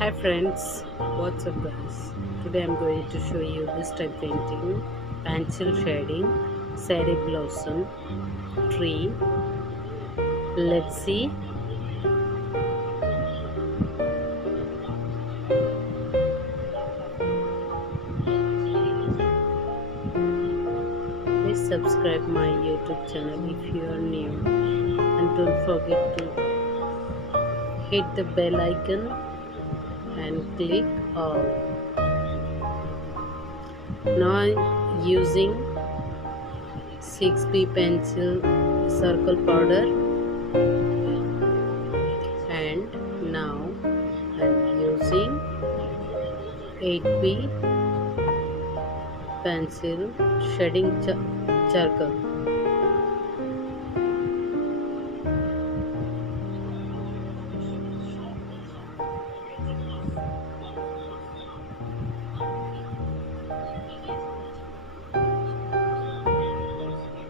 Hi friends, what's up guys? Today I'm going to show you this type painting, pencil shading, cherry blossom, tree. Let's see. Please subscribe my YouTube channel if you are new, and don't forget to hit the bell icon and click all. Now I'm using 6B pencil circle powder, and now I'm using 8B pencil shading charcoal.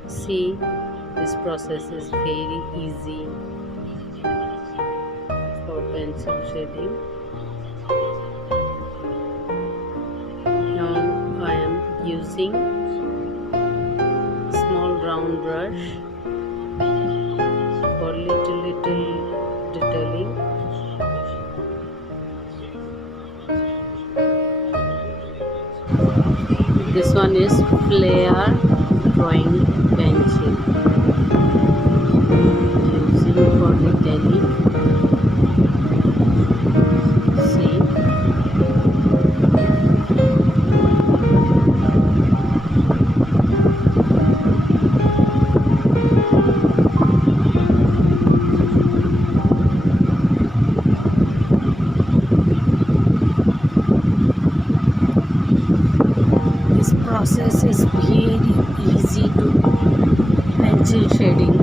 See, this process is very easy for pencil shading. Now I am using small round brush for little detailing. This one is Flare drawing pencil, using for detailing. See, this process is very easy to pencil shading.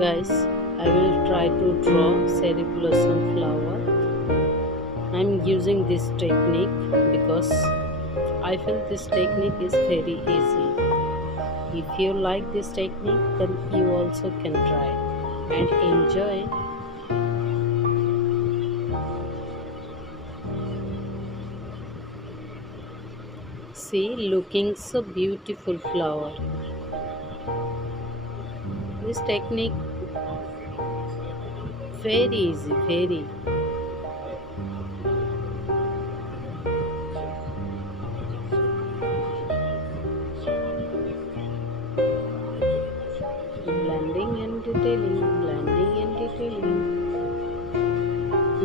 Guys, I will try to draw cherry blossom flower. I'm using this technique because I feel this technique is very easy. If you like this technique, then you also can try and enjoy. See, looking so beautiful flower. This technique very easy, very. Blending and detailing, blending and detailing.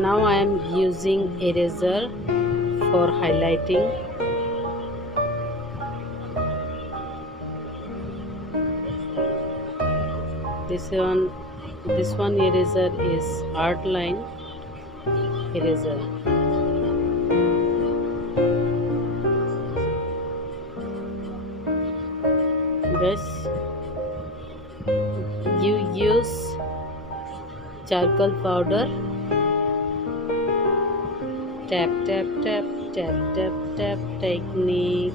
Now I am using eraser for highlighting. This one eraser is Artline eraser. Guys, you use charcoal powder Tap tap tap tap tap tap technique.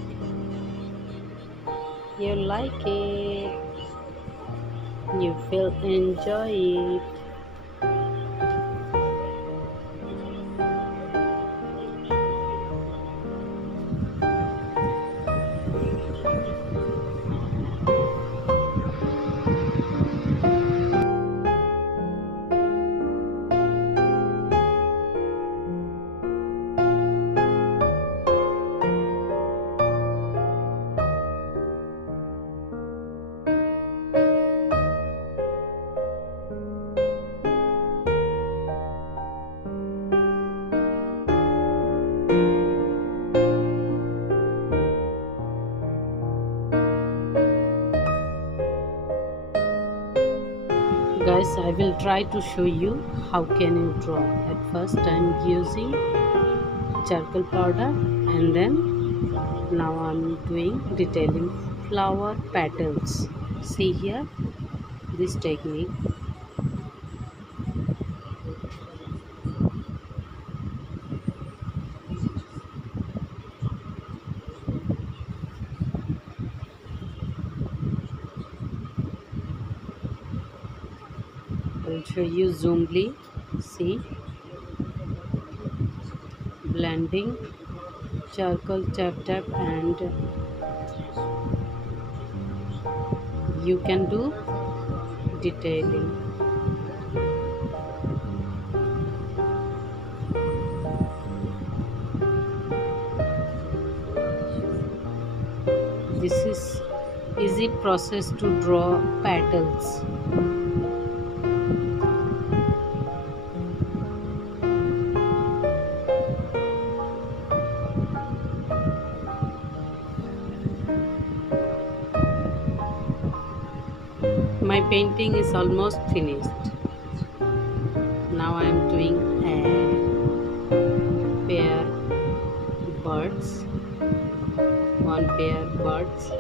You like it. You will enjoy it. Guys, I will try to show you how can you draw. At first I am using charcoal powder, and then now I am doing detailing flower petals. See here, this technique. I will show you zoomly. See, blending, charcoal tap tap, and you can do detailing. This is easy process to draw petals. My painting is almost finished. Now I am doing a pair birds, one pair birds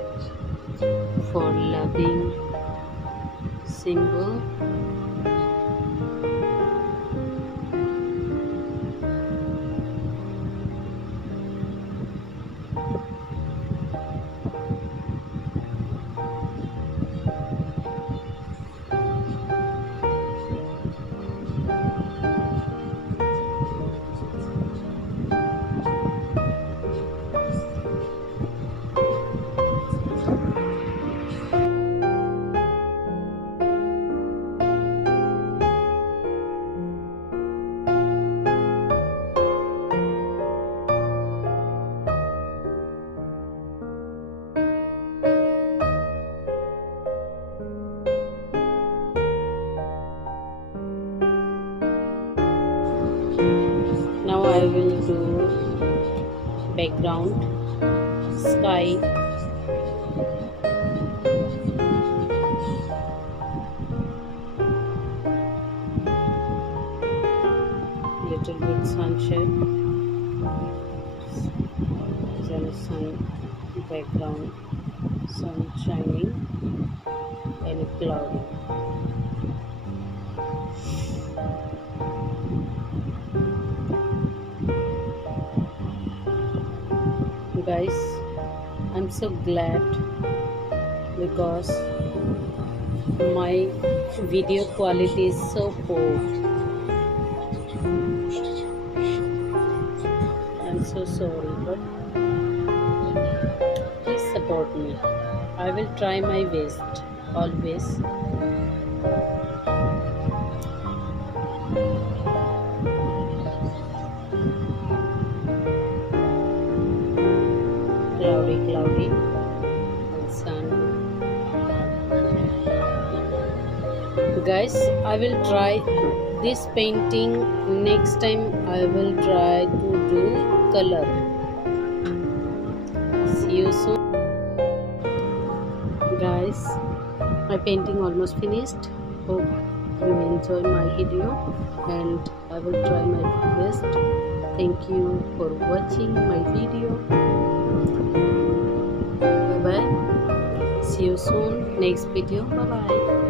for loving symbol. Now I will do background, sky, little bit sunshine, then sun background, sun shining, and cloud. Guys, I'm so glad because my video quality is so poor. I'm so sorry, but please support me. I will try my best always. Cloudy and sun. Guys, I will try this painting. Next time I will try to do color. See you soon. Guys, my painting almost finished. Hope you enjoy my video, and I will try my best. Thank you for watching my video. Bye bye. See you soon next video. Bye bye.